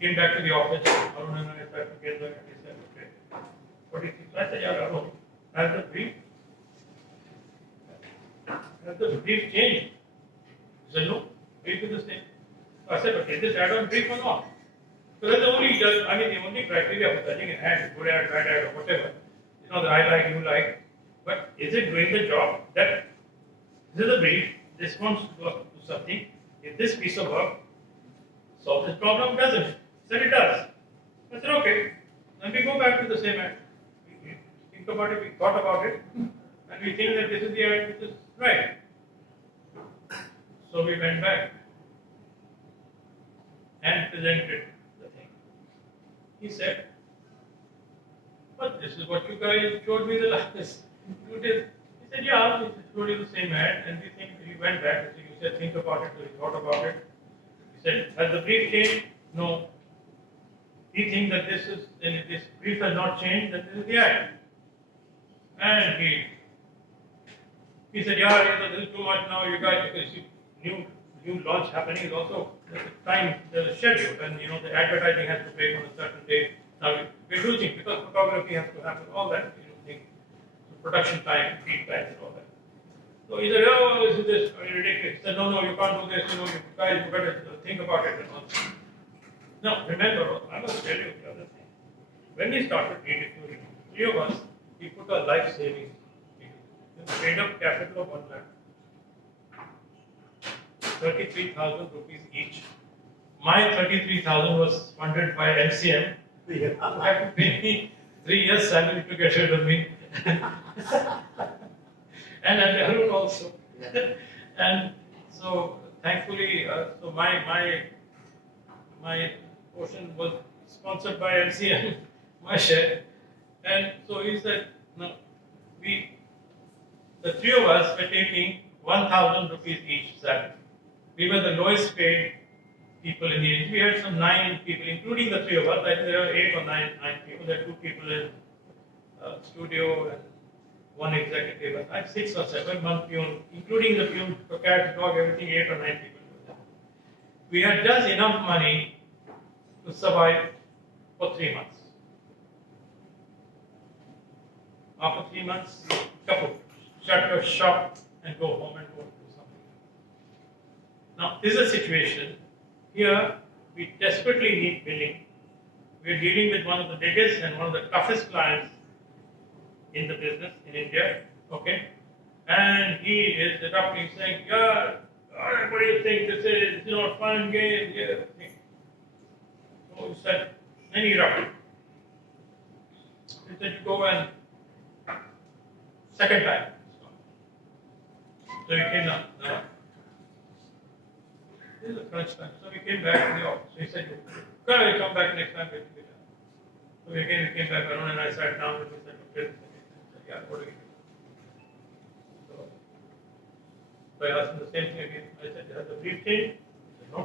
came back to the office. Arun and I sat together and we said, okay, what do you think? I said, yeah, Arun, has the brief? Has the brief changed? He said, no, brief is the same. So I said, okay, is this add-on brief or not? So that's the only criteria for judging an ad, good ad, bad ad, or whatever. You know, the I like, you like. But is it doing the job? That this is a brief, this wants to do something. If this piece of work solves this problem, doesn't it? Said it does. I said, okay. Then we go back to the same ad. We think about it, we thought about it, and we think that this is the ad which is right. So we went back and presented the thing. He said, but this is what you guys showed me the last 2 days. He said, yeah, we showed you the same ad, and we went back. So you said, think about it, so we thought about it. He said, has the brief changed? No. He thinks that this brief has not changed, that this is the ad. And he said, yeah, this is too much now, you guys, because new launch happening is also the schedule, and you know, the advertising has to break on a certain date. Now we're losing because photography has to happen, all that, you know, thing. So production time, feed time, and all that. So he said, oh, this is ridiculous. He said, no, you can't do this, you know, you guys, you better think about it and all. Now, remember, I must tell you the other thing. When we started Rediffusion, three of us, we put our life savings into paid up capital of 1 lakh. 33,000 rupees each. My 33,000 was funded by MCM. Who had to pay me 3 years' salary to get rid of me. And Arun also. And so thankfully, so my portion was sponsored by MCM, my share, And so he said, no, the three of us were taking 1,000 rupees each salary. We were the lowest paid people in the agency. We had some 9 people, including the three of us. I think there were 8 or 9 people. There were 2 people in studio and 1 executive. I had 6 or 7, 1 peon, including the peon for cat, dog, everything, 8 or 9 people. We had just enough money to survive for 3 months. After 3 months, shut your shop and go home and go do something. Now, this is a situation. Here, we desperately need billing. We're dealing with one of the biggest and one of the toughest clients in the business in India, okay? And he is adopting, saying, yeah, what do you think this is? Fun game, yeah. So he said, then he erupted. He said, you go and second time. So we came down. No. This is a crunch time. So we came back to the office. So he said, we'll come back next time. So we came back around and I sat down and we said, okay. Yeah, what do we do? So I asked him the same thing again. I said, has the brief changed? He said, no.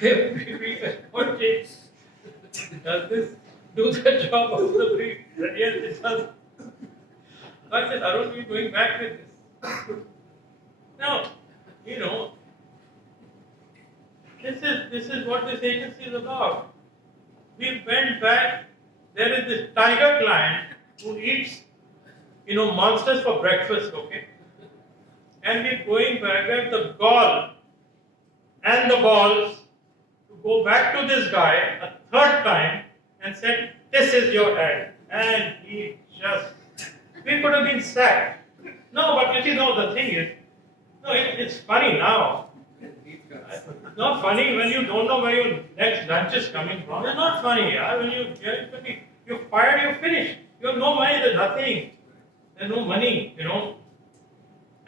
Every brief has not changed. Does this do the job of the brief? He said, yes, it does. So I said, Arun, we're going back with this. Now, this is what this agency is about. We went back. There is this tiger client who eats, monsters for breakfast, okay? And we're going back. We have the gall and the balls to go back to this guy a third time and said, this is your ad. And he we could have been sacked. No, but you see, the thing is, it's funny now. It's not funny when you don't know where your next lunch is coming from. It's not funny. When you're fired, you're finished. You have no money, there's nothing. There's no money,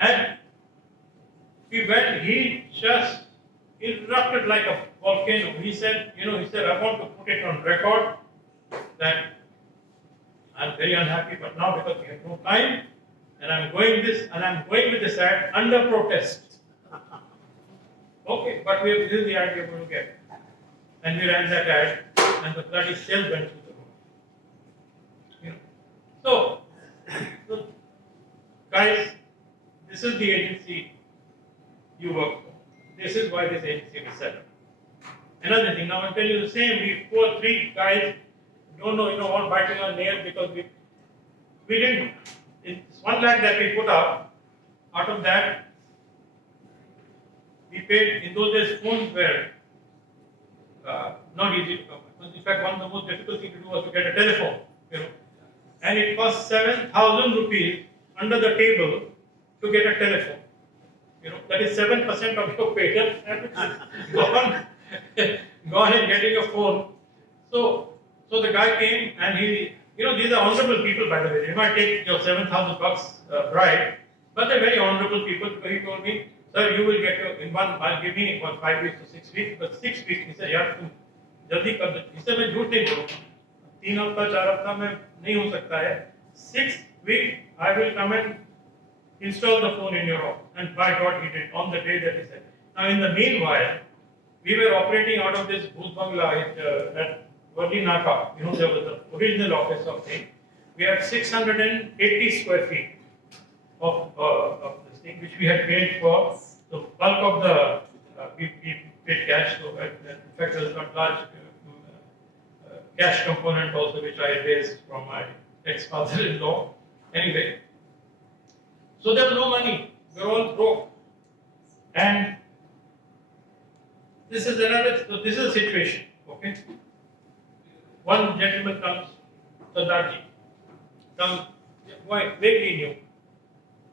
And we went, he just erupted like a volcano. He said, I want to put it on record that I'm very unhappy, but now because we have no time, and I'm going with this ad under protest. Okay, but this is the ad we're going to get. And we ran that ad, and the bloody sales went through the roof. So, guys, this is the agency you work for. This is why this agency was set up. Another thing, now I'll tell you the same. We 3 guys don't know, all biting our nails because we didn't. It's 1 lakh that we put up. Out of that, we paid. In those days, phones were not easy to come by. In fact, one of the most difficult things to do was to get a telephone. And it cost 7,000 rupees under the table to get a telephone. That is 7% of your pay. Gone in getting a phone. So the guy came and these are honorable people, by the way. They might take your 7,000 bucks bribe, but they're very honorable people. So he told me, sir, you will get I'll give me 5 weeks to 6 weeks, but 6 weeks, he said, yaar, tum jaldi kar do. He said, मैं झूठ नहीं बोलूँगा. 3 हफ्ता 4 हफ्ता में नहीं हो सकता है. 6 weeks, I will come and install the phone in your office. And by God, he did on the day that he said. Now, in the meanwhile, we were operating out of this Bhoot Bangla at Wadi Naka. There was the original office of thing. We had 680 square feet of this thing, which we had paid for. The bulk of the we paid cash. So in fact, there was a large cash component also, which I raised from my ex-father-in-law. Anyway, so there was no money. We were all broke, and this is a situation. Okay. One gentleman comes, Sardarji, vaguely new.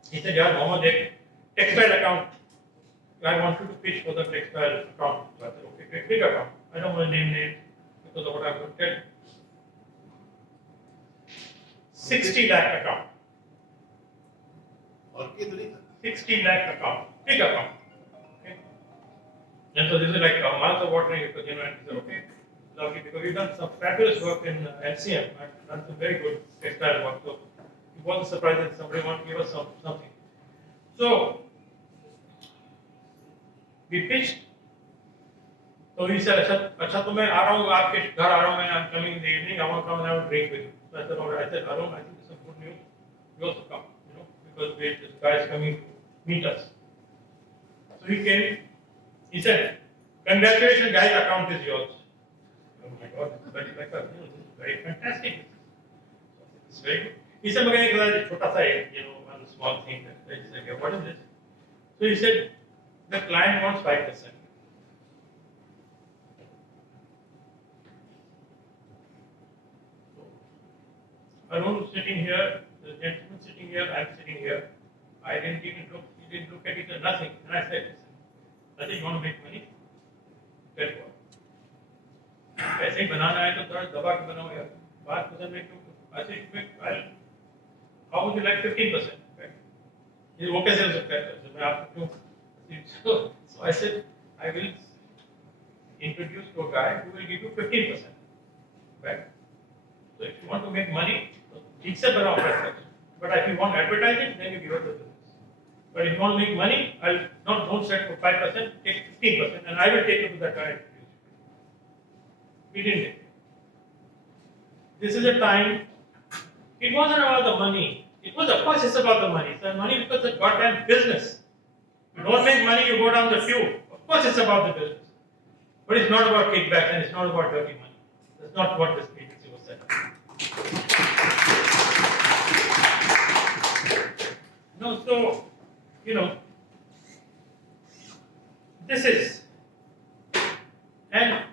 He said, yeah, Mohammed, textile account. I want you to pitch for the textile account. So I said, okay, great, big account. I don't want to name names because of what I'm going to tell you. 60 lakh account. 60 lakh account. Big account. Okay. And so this is like a month of watering because, and he said, okay, lovely because we've done some fabulous work in LCM. I've done some very good textile work. So it wasn't surprising that somebody wanted to give us something. So we pitched. So he said, "Acha, to main aa raha hu, aapke ghar aa raha hu, I'm coming in the evening. I want to come and have a drink with you." So I said, "All right." I said, "Arun, I think this is some good news. You also come, because this guy is coming to meet us." So he came. He said, "Congratulations, guys, account is yours." Oh my God, this is very fantastic. This is very good. He said, one small thing. I said, "Okay, what is this?" So he said, "The client wants 5%. Arun sitting here, the gentleman sitting here, I'm sitting here. I didn't even look, he didn't look at it or nothing. And I said, "I think you want to make money? Tell what. ऐसे ही बनाना है तो थोड़ा दबा के बनाओ यार. 5% में क्यों? I said, how would you like 15%? ये वो कैसे हो सकता है? तो मैं आपको क्यों? So I said, I will introduce to a guy who will give you 15%. Right? So if you want to make money, ठीक से बनाओ पैसा. But if you want advertising, then you give us the business. But if you want to make money, don't set for 5%, take 15%, and I will take it to that guy. We didn't take it. This is a time. It wasn't about the money. It was, of course, it's about the money. It's the money because it's a goddamn business. You don't make money, you go down the tube. Of course, it's about the business. But it's not about kickbacks and it's not about dirty money. That's not what this agency was set up. No, so, this is, and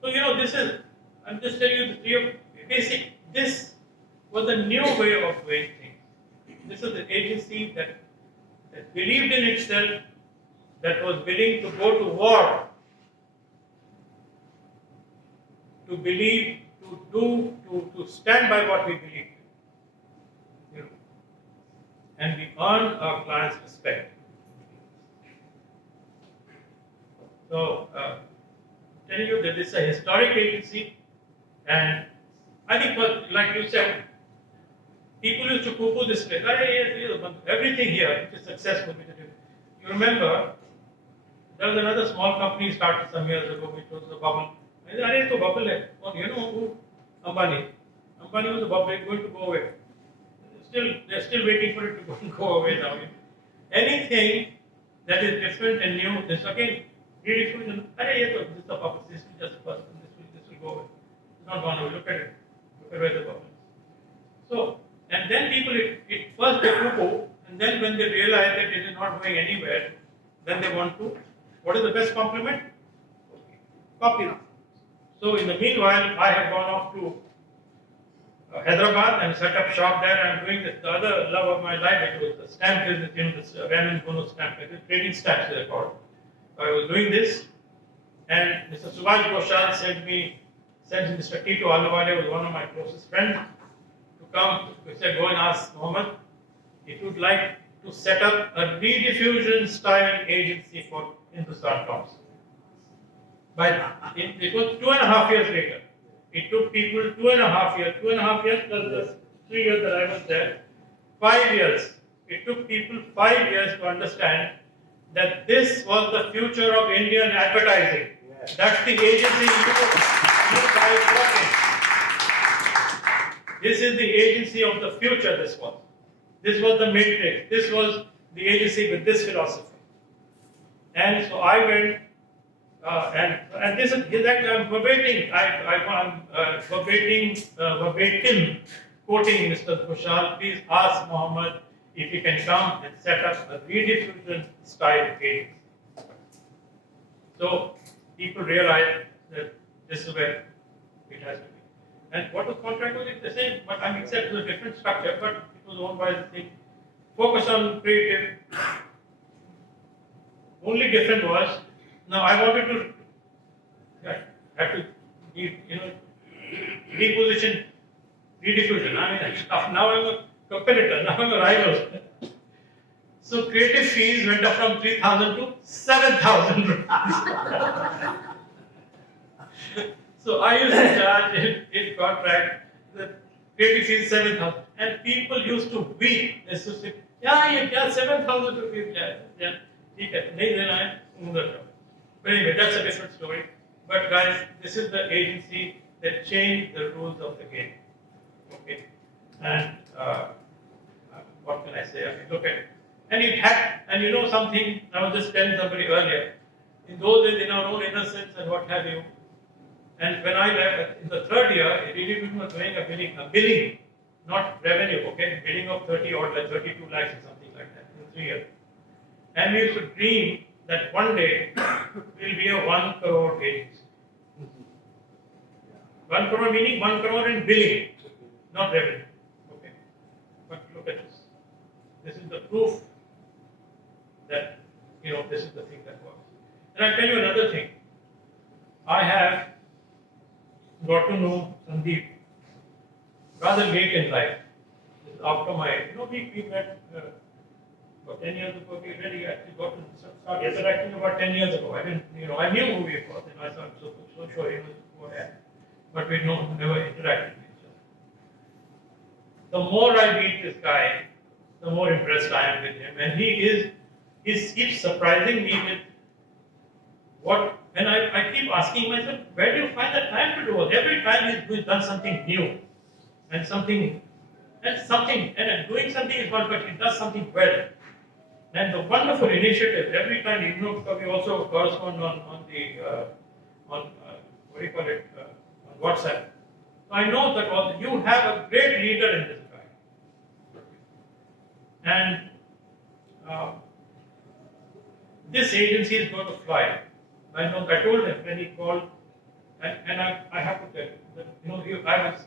so, this is, I'm just telling you the three of basic, this was a new way of doing things. This is an agency that believed in itself, that was willing to go to war, to believe, to stand by what we believe. And we earn our clients' respect. So, telling you that this is a historic agency, and I think, like you said, people used to poo-poo this place. Everything here which is successful. You remember, there was another small company started some years ago which was a bubble. I said, "It's a bubble." Oh, you know who? Ambani. Ambani was a bubble, it's going to go away. They're still waiting for it to go away now. Anything that is different and new, this again, rediffusion. This is a bubble. This is just a person. This will go away. It's not gone away. Look at it. Look at where the bubble is. So, and then people, it first they poo-poo, and then when they realize that it is not going anywhere, then they want to. What is the best compliment? Copy. So in the meanwhile, I have gone off to Hyderabad and set up shop there. I'm doing this. The other love of my life, it was the stamp business, this Raman Bono stamp, trading stamps they're called. I was doing this, and Mr. Subhash Ghoshal sent me Mr. Tito Aluwale, was one of my closest friends, to come. He said, "Go and ask Mohammed if you'd like to set up a rediffusion style agency for Hindustan tops." But it was 2.5 years later. It took people 2.5 years plus the 3 years that I was there, 5 years. It took people 5 years to understand that this was the future of Indian advertising. Yeah. That's the agency you guys work in. This is the agency of the future, this was. This was the matrix. This was the agency with this philosophy. And so I went, and this is exactly, I'm verbatim, verbatim quoting Mr. Ghoshal, "Please ask Mohammed if he can come and set up a rediffusion style agency." So people realize that this is where it has to be. And what was contract was it the same, but I mean, except it was a different structure, but it was owned by the thing. Focus on creative. Only different was, now I wanted to have to reposition rediffusion. I mean, now I'm a competitor, now I'm a rival. So creative fees went up from 3,000 to 7,000 rupees. So I used to charge in contract the creative fees 7,000, and people used to weep. They used to say, yeah, 7,000 rupees, yeah, okay, nahi dena hai, udhar jao. But anyway, that's a different story. But guys, this is the agency that changed the rules of the game. Okay, and what can I say? I mean, look at it. And it had, and you know something, I was just telling somebody earlier, in those days, in our own innocence and what have you, and when I left, in the third year, Rediffusion was doing a billing, not revenue, okay, billing of 30 or like 32 lakhs or something like that in 3 years. And we used to dream that one day we'll be a 1 crore agency. 1 crore meaning 1 crore in billing, not revenue. Okay. But look at this. This is the proof that, this is the thing that works. And I'll tell you another thing. I have got to know Sandeep rather late in life. After my, we met about 10 years ago. We really actually got to start interacting about 10 years ago. I didn't, I knew who he was, and I thought so sure he was who I am. But we never interacted with each other. The more I meet this guy, the more impressed I am with him. And he keeps surprising me with what, and I keep asking myself, where do you find the time to do it? Every time he's done something new and doing something is one, but he does something well. And the wonderful initiative, every time, even though because we also correspond on what do you call it, on WhatsApp. So I know that you have a great leader in this guy. And this agency is going to fly. I told him when he called, and I have to tell you that,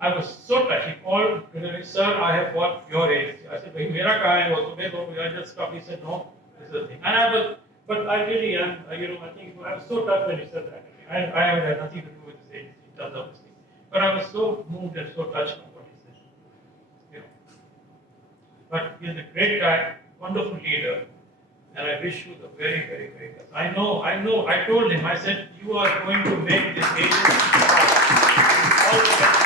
I was so touched. He called, sir, I have bought your agency. I said, "Bhai, mera kahan hai wo? I just stopped." He said, "No, this is the thing." And but I really am, I think I was so touched when he said that. I have had nothing to do with this agency, in terms of this thing. But I was so moved and so touched by what he said. But he's a great guy, wonderful leader. And I wish you the very, very, very best. I know. I told him, I said, you are going to make this agency all the best.